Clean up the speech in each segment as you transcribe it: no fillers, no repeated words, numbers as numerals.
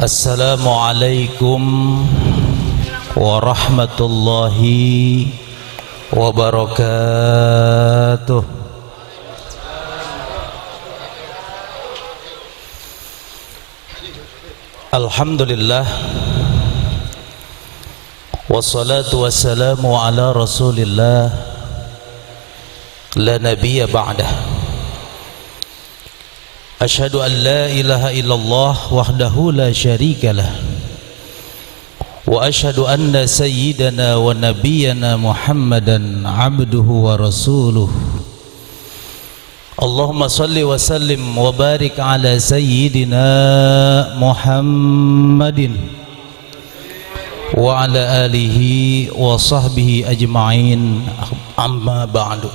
Assalamualaikum warahmatullahi wabarakatuh. Alhamdulillah, wassalatu wassalamu ala rasulillah, la nabiyya ba'dah. Asyhadu an la ilaha illallah wahdahu la syarika lah, wa asyhadu anna sayyidana wa nabiyyana Muhammadan abduhu wa rasuluh. Allahumma salli wa sallim wa barik ala sayyidina Muhammadin wa ala alihi wa sahbihi ajma'in, amma ba'du.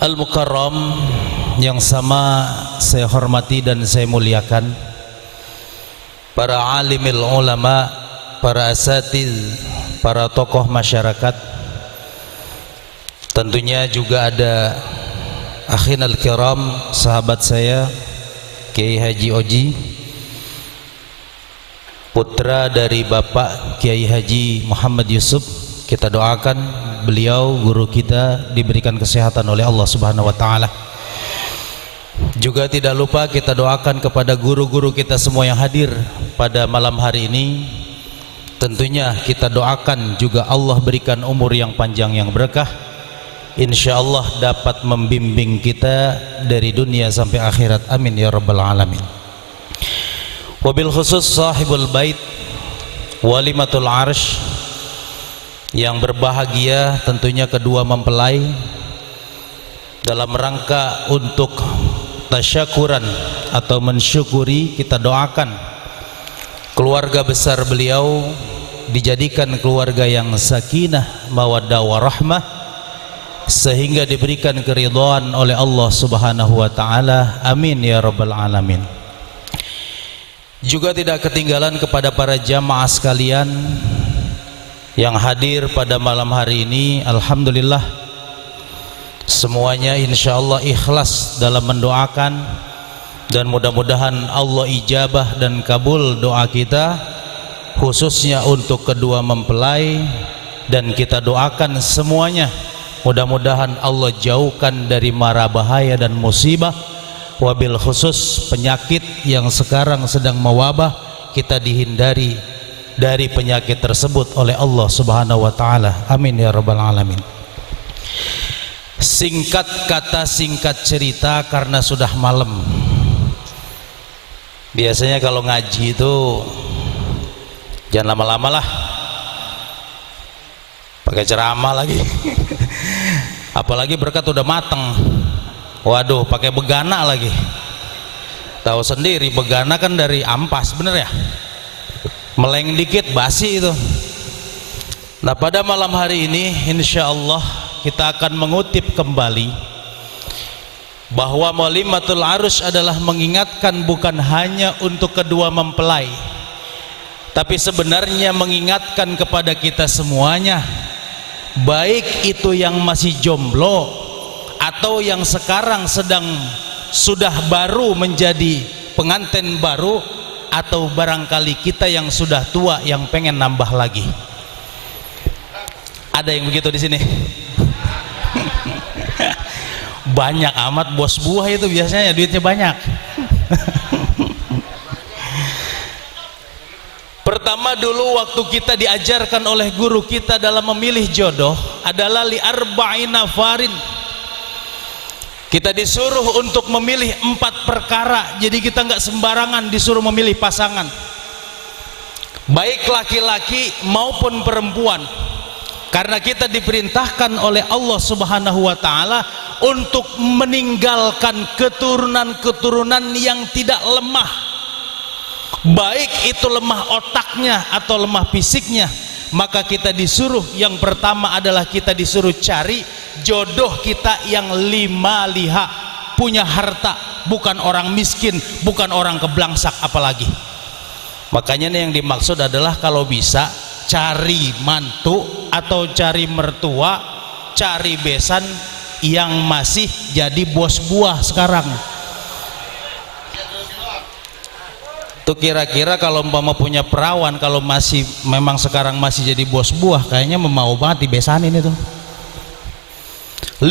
Al-Mukarram yang sama saya hormati dan saya muliakan, para alimil ulama, para asatiz, para tokoh masyarakat, tentunya juga ada akhinal kiram, sahabat saya Kiai Haji Oji, putra dari Bapak Kiai Haji Muhammad Yusuf. Kita doakan beliau, guru kita, diberikan kesehatan oleh Allah Subhanahu wa taala. Juga tidak lupa kita doakan kepada guru-guru kita semua yang hadir pada malam hari ini. Tentunya kita doakan juga Allah berikan umur yang panjang yang berkah, insyaallah dapat membimbing kita dari dunia sampai akhirat, amin ya rabbal alamin. Wabil khusus sahibul bait walimatul arsh, yang berbahagia tentunya kedua mempelai, dalam rangka untuk tasyakuran atau mensyukuri, kita doakan keluarga besar beliau dijadikan keluarga yang sakinah, mawaddah warahmah, sehingga diberikan keridhaan oleh Allah Subhanahu wa taala, amin ya rabbal alamin. Juga tidak ketinggalan kepada para jamaah sekalian yang hadir pada malam hari ini. Alhamdulillah, semuanya insyaallah ikhlas dalam mendoakan, dan mudah-mudahan Allah ijabah dan kabul doa kita, khususnya untuk kedua mempelai. Dan kita doakan semuanya, mudah-mudahan Allah jauhkan dari mara bahaya dan musibah, wabil khusus penyakit yang sekarang sedang mewabah, kita dihindari dari penyakit tersebut oleh Allah Subhanahu wa taala, amin ya rabbal alamin. Singkat kata, singkat cerita, karena sudah malam. Biasanya kalau ngaji itu jangan lama-lama lah, pakai ceramah lagi. Apalagi berkat udah mateng, waduh pakai begana lagi. Tahu sendiri begana kan dari ampas, bener ya, meleng dikit basi itu. Nah, pada malam hari ini insyaallah kita akan mengutip kembali bahwa walimatul arus adalah mengingatkan bukan hanya untuk kedua mempelai, tapi sebenarnya mengingatkan kepada kita semuanya, baik itu yang masih jomblo atau yang sekarang sudah baru menjadi pengantin baru, atau barangkali kita yang sudah tua yang pengen nambah lagi. Ada yang begitu di sini? Banyak amat bos buah itu biasanya duitnya banyak. Pertama dulu waktu kita diajarkan oleh guru kita dalam memilih jodoh adalah li arba'ina farin. Kita disuruh untuk memilih 4 perkara. Jadi kita nggak sembarangan disuruh memilih pasangan, baik laki-laki maupun perempuan, karena kita diperintahkan oleh Allah Subhanahu wa taala untuk meninggalkan keturunan-keturunan yang tidak lemah, baik itu lemah otaknya atau lemah fisiknya. Maka kita disuruh, yang pertama adalah kita disuruh cari jodoh kita yang lima liha, punya harta, bukan orang miskin, bukan orang keblangsak apalagi. Makanya yang dimaksud adalah kalau bisa cari mantu atau cari mertua, cari besan yang masih jadi bos buah sekarang. Itu kira-kira kalau umpama punya perawan, kalau masih memang sekarang masih jadi bos buah, kayaknya mau banget dibesanin itu. 5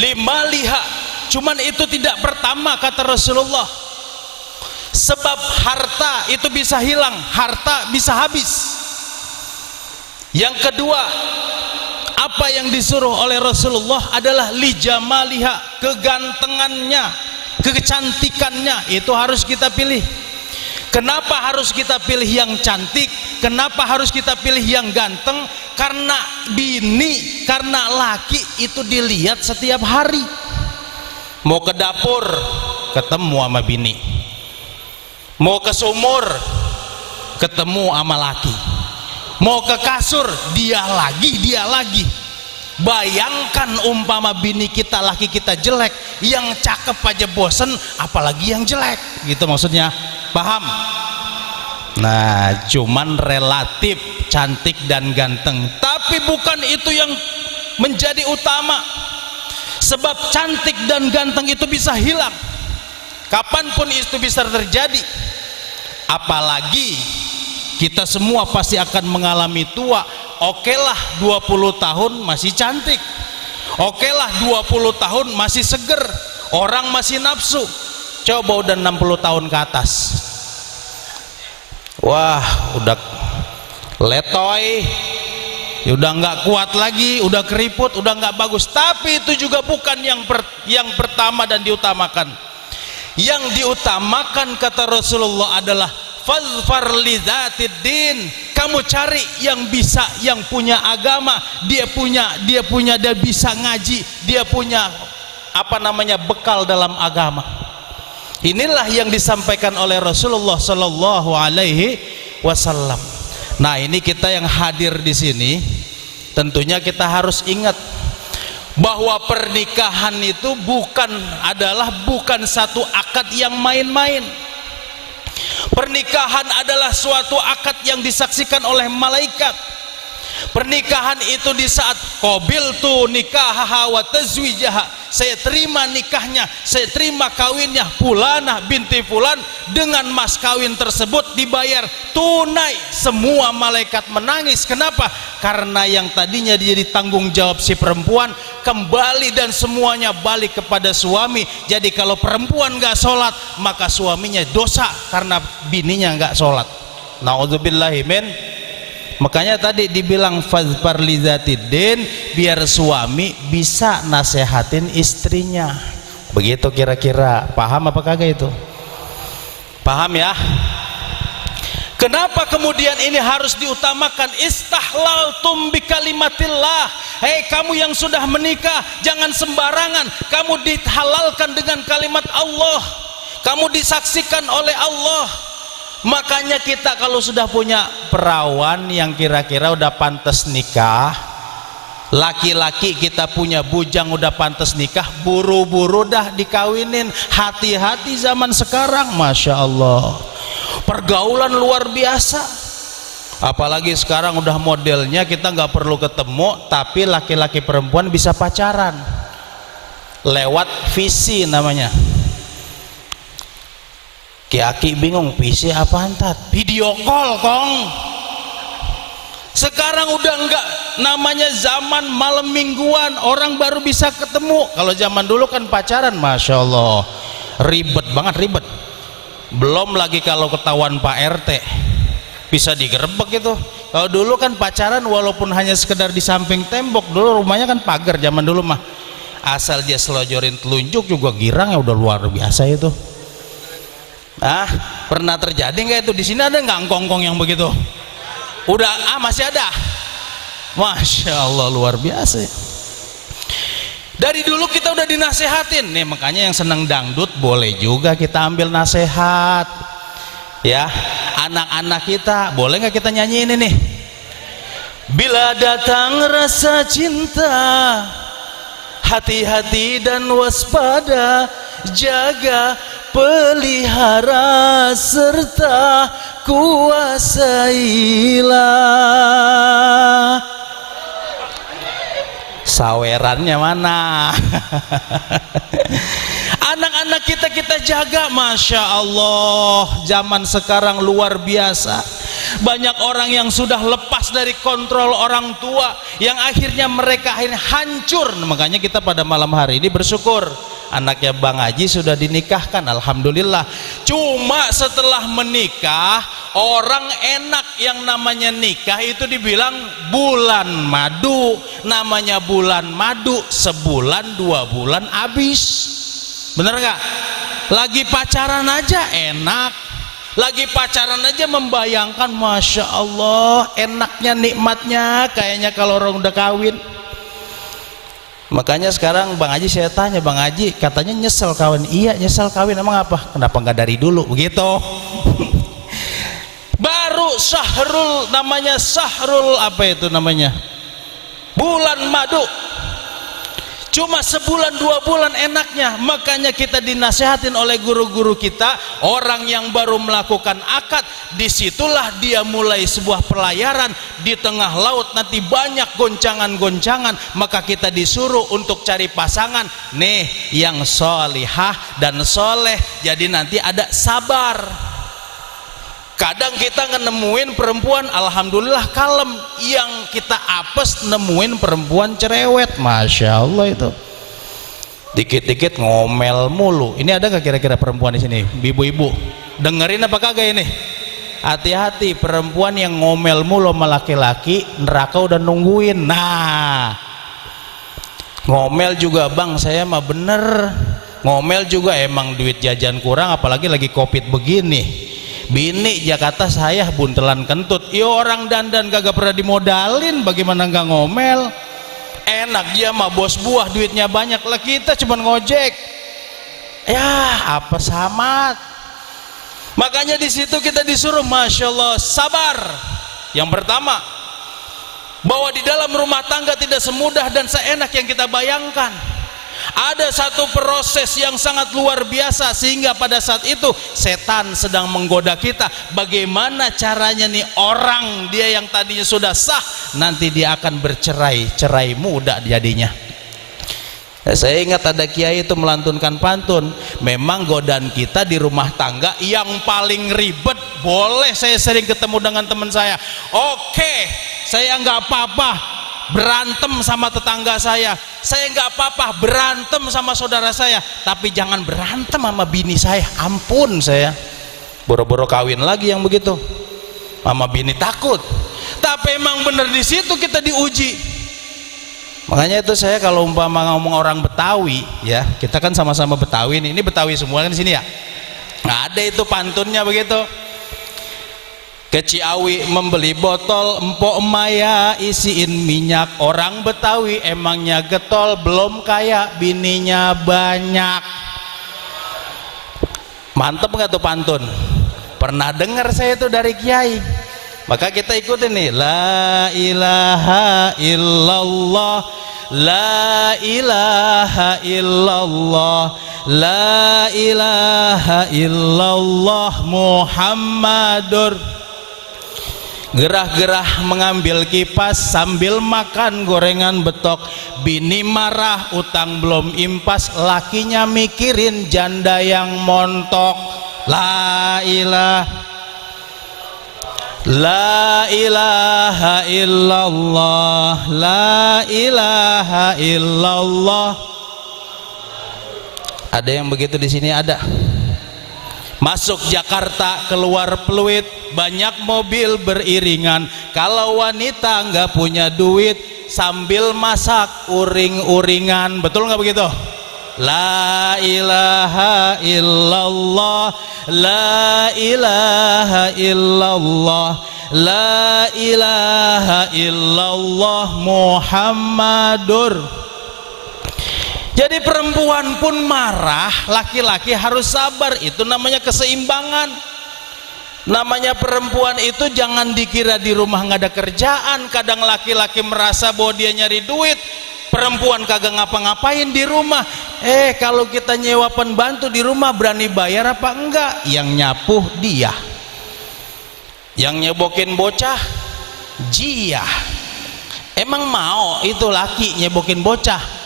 liha, cuman itu tidak pertama kata Rasulullah. Sebab harta itu bisa hilang, harta bisa habis. Yang kedua, apa yang disuruh oleh Rasulullah adalah lijamaliha, kegantengannya, kecantikannya, itu harus kita pilih. Kenapa harus kita pilih yang cantik? Kenapa harus kita pilih yang ganteng? Karena bini, karena laki itu dilihat setiap hari. Mau ke dapur ketemu sama bini, mau ke sumur ketemu sama laki, mau ke kasur dia lagi. Bayangkan umpama bini kita, laki kita jelek, yang cakep aja bosen, apalagi yang jelek, gitu maksudnya. Paham? Nah, cuman relatif cantik dan ganteng, tapi bukan itu yang menjadi utama. Sebab cantik dan ganteng itu bisa hilang, kapanpun itu bisa terjadi. Apalagi kita semua pasti akan mengalami tua. Okelah 20 tahun masih cantik, okelah 20 tahun masih seger, orang masih nafsu. Coba udah 60 tahun ke atas, wah udah letoy, udah nggak kuat lagi, udah keriput, udah nggak bagus. Tapi itu juga bukan yang pertama dan diutamakan. Yang diutamakan kata Rasulullah adalah fazfar li dzatiddin. Kamu cari yang bisa, yang punya agama, dia bisa ngaji, dia punya bekal dalam agama. Inilah yang disampaikan oleh Rasulullah Sallallahu Alaihi Wasallam. Nah, ini kita yang hadir di sini, tentunya kita harus ingat bahwa pernikahan itu bukan satu akad yang main-main. Pernikahan adalah suatu akad yang disaksikan oleh malaikat. Pernikahan itu di saat qabiltu nikahaha wa tazwijaha, saya terima nikahnya, saya terima kawinnya fulanah binti fulan, dengan mas kawin tersebut dibayar tunai. Semua malaikat menangis. Kenapa? Karena yang tadinya dia ditanggung jawab si perempuan kembali dan semuanya balik kepada suami. Jadi kalau perempuan nggak sholat, maka suaminya dosa karena bininya nggak sholat. Na'udzubillahi min. Makanya tadi dibilang fazfar li dzatiddin, biar suami bisa nasehatin istrinya. Begitu kira-kira. Paham apa kagak itu? Paham ya? Kenapa kemudian ini harus diutamakan? Istahlaltum bi kalimatillah. Hei kamu yang sudah menikah, jangan sembarangan. Kamu dihalalkan dengan kalimat Allah, kamu disaksikan oleh Allah. Makanya kita kalau sudah punya perawan yang kira-kira udah pantas nikah, laki-laki kita punya bujang udah pantas nikah, buru-buru dah dikawinin. Hati-hati zaman sekarang, Masya Allah, pergaulan luar biasa. Apalagi sekarang udah modelnya kita nggak perlu ketemu, tapi laki-laki perempuan bisa pacaran lewat visi namanya. Ki-aki bingung, PC apaan tat? Video call kong. Sekarang udah enggak namanya zaman malam mingguan, orang baru bisa ketemu. Kalau zaman dulu kan pacaran, Masya Allah, ribet banget, ribet. Belum lagi kalau ketahuan Pak RT bisa digerebek itu. Kalau dulu kan pacaran walaupun hanya sekedar di samping tembok, dulu rumahnya kan pagar zaman dulu mah. Asal dia selojorin telunjuk juga girang ya udah luar biasa itu. Pernah terjadi nggak itu? Di sini ada nggak ngkongkong yang begitu? Udah masih ada. Masya Allah, luar biasa. Dari dulu kita udah dinasehatin nih, makanya yang seneng dangdut boleh juga kita ambil nasihat. Ya, anak-anak kita boleh nggak kita nyanyiin ini? Bila datang rasa cinta, hati-hati dan waspada, jaga, pelihara serta kuasailah. Sawerannya mana? Anak-anak anak kita jaga. Masya Allah, zaman sekarang luar biasa. Banyak orang yang sudah lepas dari kontrol orang tua, yang akhirnya mereka hancur. Makanya kita pada malam hari ini bersyukur anaknya Bang Haji sudah dinikahkan, alhamdulillah. Cuma setelah menikah, orang enak yang namanya nikah itu dibilang bulan madu. Namanya bulan madu, sebulan 2 bulan habis. Bener nggak? Lagi pacaran aja enak, lagi pacaran aja membayangkan, Masya Allah enaknya nikmatnya kayaknya kalau orang udah kawin. Makanya sekarang Bang Haji, saya tanya Bang Haji, katanya nyesel kawin. Iya nyesel kawin, emang apa? Kenapa nggak dari dulu begitu? Baru syahrul, namanya syahrul apa itu namanya, bulan madu, cuma sebulan 2 bulan enaknya. Makanya kita dinasehatin oleh guru-guru kita, orang yang baru melakukan akad, disitulah dia mulai sebuah pelayaran. Di tengah laut nanti banyak goncangan-goncangan, maka kita disuruh untuk cari pasangan nih yang solihah dan soleh. Jadi nanti ada sabar. Kadang kita nemuin perempuan alhamdulillah kalem, yang kita apes nemuin perempuan cerewet, Masya Allah itu dikit-dikit ngomel mulu. Ini ada gak kira-kira perempuan di sini, ibu-ibu dengerin apa kagak ini? Hati-hati, perempuan yang ngomel mulu sama laki-laki, neraka udah nungguin. Nah, ngomel juga Bang, saya mah bener ngomel juga, emang duit jajan kurang, apalagi lagi covid begini. Bini Jakarta saya buntelan kentut. Ya orang dandan kagak pernah dimodalin, bagaimana nggak ngomel? Enak dia mah bos buah, duitnya banyak. Lah kita cuma ngojek. Ya apa samat. Makanya di situ kita disuruh, Masya Allah, sabar. Yang pertama, bahwa di dalam rumah tangga tidak semudah dan seenak yang kita bayangkan. Ada satu proses yang sangat luar biasa, sehingga pada saat itu setan sedang menggoda kita. Bagaimana caranya nih orang dia yang tadinya sudah sah, nanti dia akan bercerai, cerai muda jadinya. Saya ingat ada kiai itu melantunkan pantun, memang godaan kita di rumah tangga yang paling ribet. Boleh saya sering ketemu dengan teman saya, oke, saya nggak apa-apa berantem sama tetangga saya nggak apa-apa berantem sama saudara saya, tapi jangan berantem sama bini saya. Ampun, saya boro-boro kawin lagi yang begitu sama bini, takut. Tapi emang bener di situ kita diuji. Makanya itu saya kalau umpama ngomong orang Betawi, ya kita kan sama-sama Betawi nih, ini Betawi semua kan di sini ya, nggak ada itu pantunnya begitu. Ke Ciawi membeli botol, empok emaya isiin minyak. Orang Betawi emangnya getol, belum kaya bininya banyak. Mantep nggak tuh pantun? Pernah dengar saya itu dari kiai. Maka kita ikutin nih, la ilaha illallah, la ilaha illallah, la ilaha illallah Muhammadur. Gerah-gerah mengambil kipas sambil makan gorengan betok. Bini marah, utang belum impas, lakinya mikirin janda yang montok. La ilaha illallah, la ilaha illallah. Ada yang begitu di sini? Ada. Masuk Jakarta keluar Pluit, banyak mobil beriringan. Kalau wanita nggak punya duit, sambil masak uring-uringan. Betul nggak begitu? La ilaha illallah, la ilaha illallah, la ilaha illallah Muhammadur. Jadi perempuan pun marah, laki-laki harus sabar. Itu namanya keseimbangan. Namanya perempuan itu jangan dikira di rumah nggak ada kerjaan. Kadang laki-laki merasa bahwa dia nyari duit, perempuan kagak ngapa-ngapain di rumah. Kalau kita nyewa pembantu di rumah, berani bayar apa enggak? Yang nyapuh dia, yang nyebokin bocah dia. Emang mau itu laki nyebokin bocah?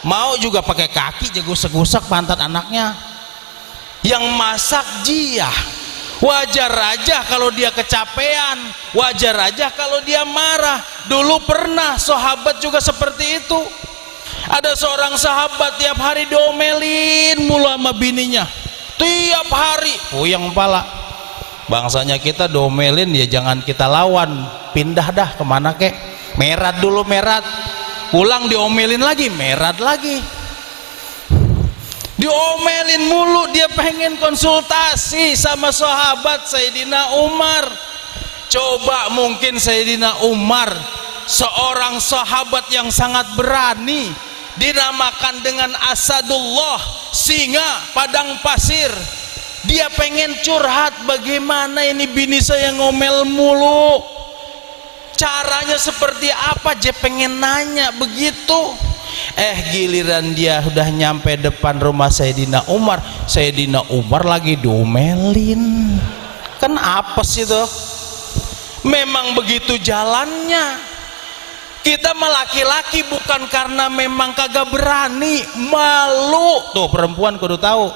Mau juga pakai kaki jago segusek pantat anaknya. yang masak Jiyah. Wajar aja kalau dia kecapean, wajar aja kalau dia marah. Dulu pernah sahabat juga seperti itu. Ada seorang sahabat tiap hari diomelin mulu sama bininya, tiap hari puyeng kepala. Bangsanya kita diomelin ya jangan kita lawan, pindah dah kemana kek, merat dulu, merat, pulang diomelin lagi, merat lagi, diomelin mulu. Dia pengen konsultasi sama sahabat Sayyidina Umar. Coba mungkin Sayyidina Umar seorang sahabat yang sangat berani, dinamakan dengan Asadullah, singa padang pasir. Dia pengen curhat, bagaimana ini bini saya ngomel mulu, caranya seperti apa, dia pengen nanya begitu. Giliran dia udah nyampe depan rumah Sayyidina Umar, Sayyidina Umar lagi diomelin. Kan apes itu, memang begitu jalannya. Kita mah laki-laki bukan karena memang kagak berani, malu. Tuh perempuan kudu tahu,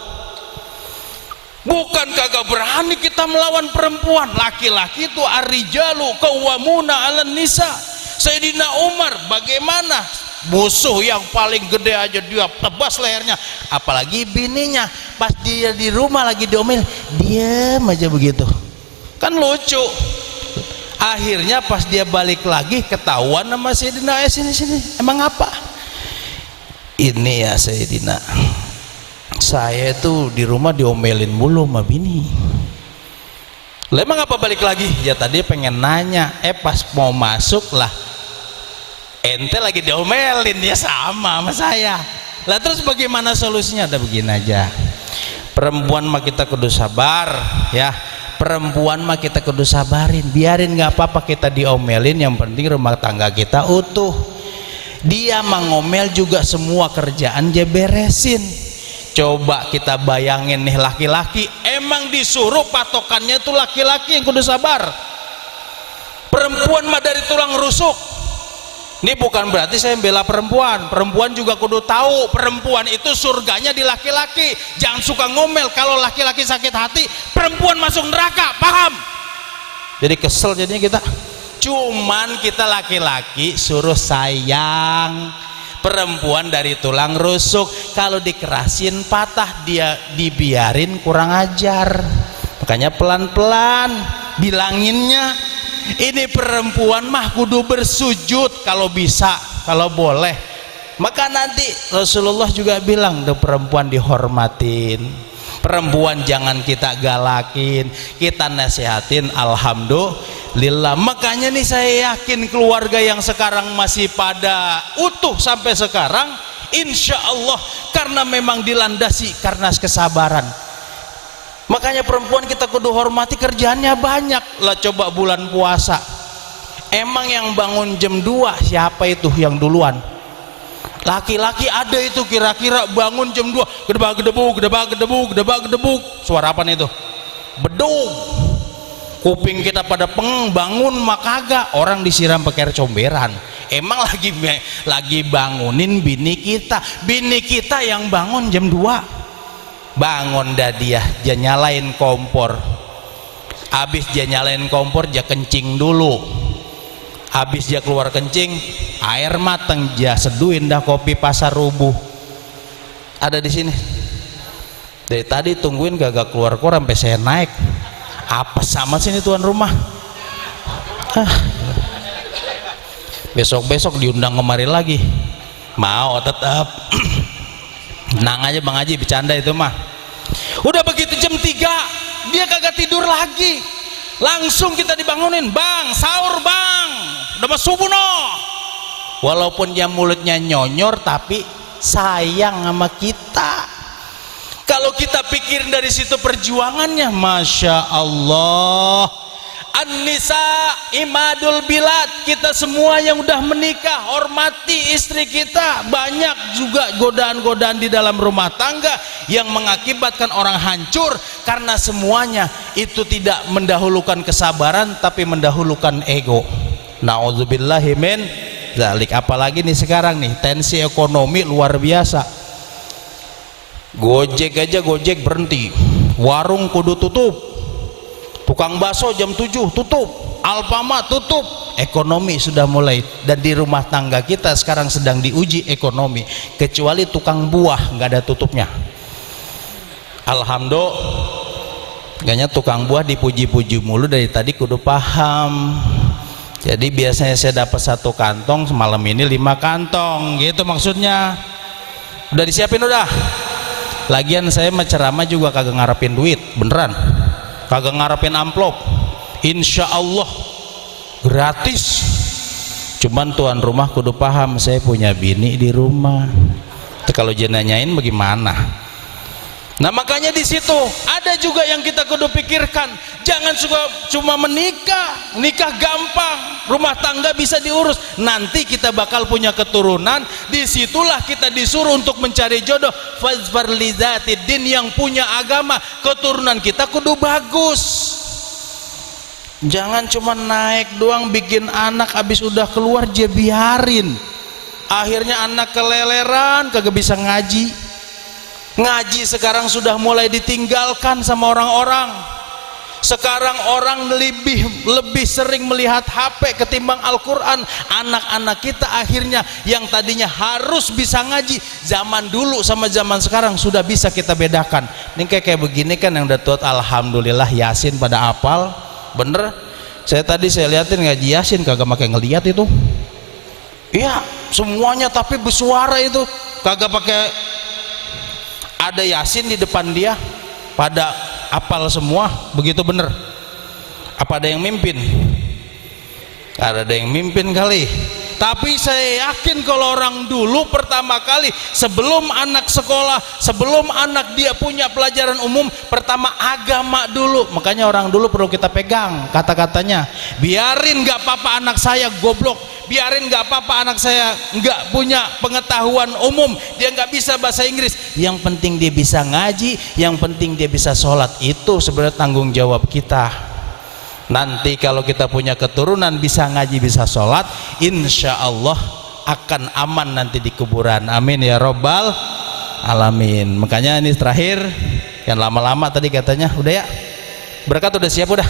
bukan kagak berani kita melawan perempuan. Laki-laki itu ar-rijalu qawwamuna 'alan nisa. Sayyidina Umar bagaimana, musuh yang paling gede aja dia tebas lehernya, apalagi bininya. Pas dia di rumah lagi diomel, diam aja begitu, kan lucu. Akhirnya pas dia balik lagi ketahuan sama Sayyidina, sini emang apa ini ya Sayyidina, saya itu di rumah diomelin mulu sama bini. Lah emang apa balik lagi? Ya tadi pengen nanya, pas mau masuk lah ente lagi diomelin, ya sama saya. Lah terus bagaimana solusinya? Ada begini aja, perempuan mah kita kudu sabar ya, perempuan mah kita kudu sabarin, biarin nggak apa-apa kita diomelin, yang penting rumah tangga kita utuh. Dia mah ngomel juga semua kerjaan dia beresin. Coba kita bayangin nih, laki-laki emang disuruh patokannya tuh laki-laki yang kudu sabar. Perempuan mah dari tulang rusuk. Ini bukan berarti saya bela perempuan, perempuan juga kudu tahu perempuan itu surganya di laki-laki. Jangan suka ngomel, kalau laki-laki sakit hati perempuan masuk neraka, paham? Jadi kesel jadinya kita. Cuman kita laki-laki suruh sayang, perempuan dari tulang rusuk, kalau dikerasin patah, dia dibiarin kurang ajar. Makanya pelan-pelan bilanginnya. Ini perempuan mah kudu bersujud kalau bisa, kalau boleh. Maka nanti Rasulullah juga bilang, tuh perempuan dihormatin, perempuan jangan kita galakin, kita nasihatin. Alhamdulillah. Makanya nih saya yakin keluarga yang sekarang masih pada utuh sampai sekarang, insya Allah karena memang dilandasi karena kesabaran. Makanya perempuan kita kudu hormati, kerjaannya banyak lah. Coba bulan puasa, emang yang bangun jam 2 siapa itu yang duluan? Laki-laki ada itu kira-kira bangun jam 2, gedebak-gedebuk, gedebak-gedebuk, gedebak-gedebuk. Suara apa itu? Bedug. Kuping kita pada bangun mah kagak, orang disiram pakai air comberan. Emang lagi bangunin bini kita yang bangun jam 2. Bangun dah dia nyalain kompor, habis dia nyalain kompor dia kencing dulu, habis dia keluar kencing air mateng dia seduin dah kopi pasar rubuh. Ada di sini dari tadi tungguin gak keluar sampai saya naik. Apa sama sini tuan rumah? Besok diundang kemari lagi, mau tetap. Tenang aja Bang Haji, bercanda itu mah. Udah begitu jam 3 dia kagak tidur lagi, langsung kita dibangunin, bang sahur bang, udah mau subuh no. Walaupun dia mulutnya nyonyor tapi sayang sama kita. Kalau kita pikirin dari situ perjuangannya, Masya Allah. An-nisa imadul bilad. Kita semua yang udah menikah hormati istri kita. Banyak juga godaan-godaan di dalam rumah tangga yang mengakibatkan orang hancur karena semuanya itu tidak mendahulukan kesabaran tapi mendahulukan ego. Nauzubillahi min dzalik. Apalagi nih sekarang nih tensi ekonomi luar biasa. Gojek aja Gojek berhenti. warung kudu tutup, tukang bakso jam 7 tutup, Alfamart tutup, ekonomi sudah mulai. Dan di rumah tangga kita sekarang sedang diuji ekonomi, kecuali tukang buah nggak ada tutupnya. Alhamdulillah, kayaknya tukang buah dipuji-puji mulu dari tadi, kudu paham. Jadi biasanya saya dapat 1 kantong, semalam ini 5 kantong gitu maksudnya. Udah disiapin udah. Lagian saya ceramah juga kagak ngarepin duit, beneran, kagak ngarepin amplop, insya Allah gratis. Cuman tuan rumah kudu paham, saya punya bini di rumah. Kalau jenanyain bagaimana? Nah makanya di situ ada juga yang kita kudu pikirkan. Jangan cuma menikah, nikah gampang, rumah tangga bisa diurus. Nanti kita bakal punya keturunan, disitulah kita disuruh untuk mencari jodoh. Fazfar li dzatid din, yang punya agama, keturunan kita kudu bagus. Jangan cuma naik doang, bikin anak, habis udah keluar dia biarin. Akhirnya anak keleleran, kagak bisa ngaji. Ngaji sekarang sudah mulai ditinggalkan sama orang-orang. Sekarang orang lebih sering melihat HP ketimbang Al-Quran. Anak-anak kita akhirnya yang tadinya harus bisa ngaji zaman dulu sama zaman sekarang sudah bisa kita bedakan. Ini kayak begini kan yang udah tua, alhamdulillah Yasin pada apal. Bener, saya liatin ngaji Yasin kagak pakai ngeliat itu. Iya, semuanya tapi bersuara itu, kagak pakai. Ada Yasin di depan dia, pada apal semua, begitu bener. Apa ada yang mimpin? Ada yang mimpin kali. Tapi saya yakin kalau orang dulu pertama kali sebelum anak sekolah, sebelum anak dia punya pelajaran umum, pertama agama dulu. Makanya orang dulu perlu kita pegang kata-katanya. Biarin gak apa-apa anak saya goblok, biarin gak apa-apa anak saya gak punya pengetahuan umum, dia gak bisa bahasa Inggris, yang penting dia bisa ngaji, yang penting dia bisa sholat. Itu sebenarnya tanggung jawab kita. Nanti kalau kita punya keturunan bisa ngaji, bisa sholat, insya Allah akan aman nanti di kuburan. Amin ya robbal alamin. Makanya ini terakhir, yang lama-lama tadi katanya udah ya, berkat udah siap udah.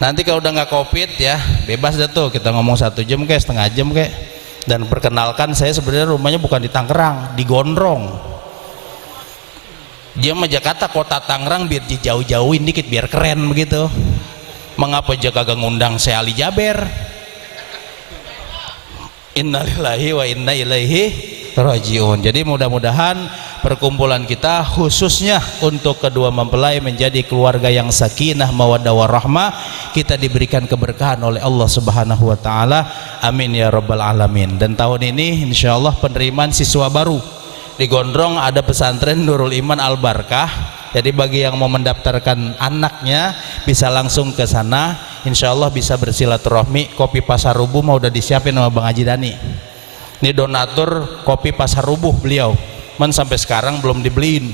Nanti kalau udah nggak covid ya bebas dah tuh, kita ngomong 1 jam kayak setengah jam kayak. Dan perkenalkan, saya sebenarnya rumahnya bukan di Tangerang, di Gondrong. Dia mah Jakarta, kota Tangerang, biar dijauh-jauhin dikit biar keren begitu. Mengapa dia kagak ngundang saya Ali Jaber? Innalillahi wa inna ilaihi rajiun. Jadi mudah-mudahan perkumpulan kita khususnya untuk kedua mempelai menjadi keluarga yang sakinah mawaddah warahmah. Kita diberikan keberkahan oleh Allah Subhanahu wa taala. Amin ya rabbal alamin. Dan tahun ini insyaallah penerimaan siswa baru di Gondrong ada pesantren Nurul Iman Al Barkah. Jadi bagi yang mau mendaftarkan anaknya bisa langsung ke sana, insya Allah bisa bersilaturahmi. Kopi Pasar Rubuh mau udah disiapin sama Bang Haji Dani. Ini donatur kopi Pasar Rubuh beliau, man sampai sekarang belum dibeliin.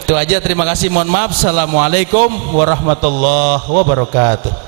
Itu aja, terima kasih, mohon maaf. Assalamualaikum warahmatullahi wabarakatuh.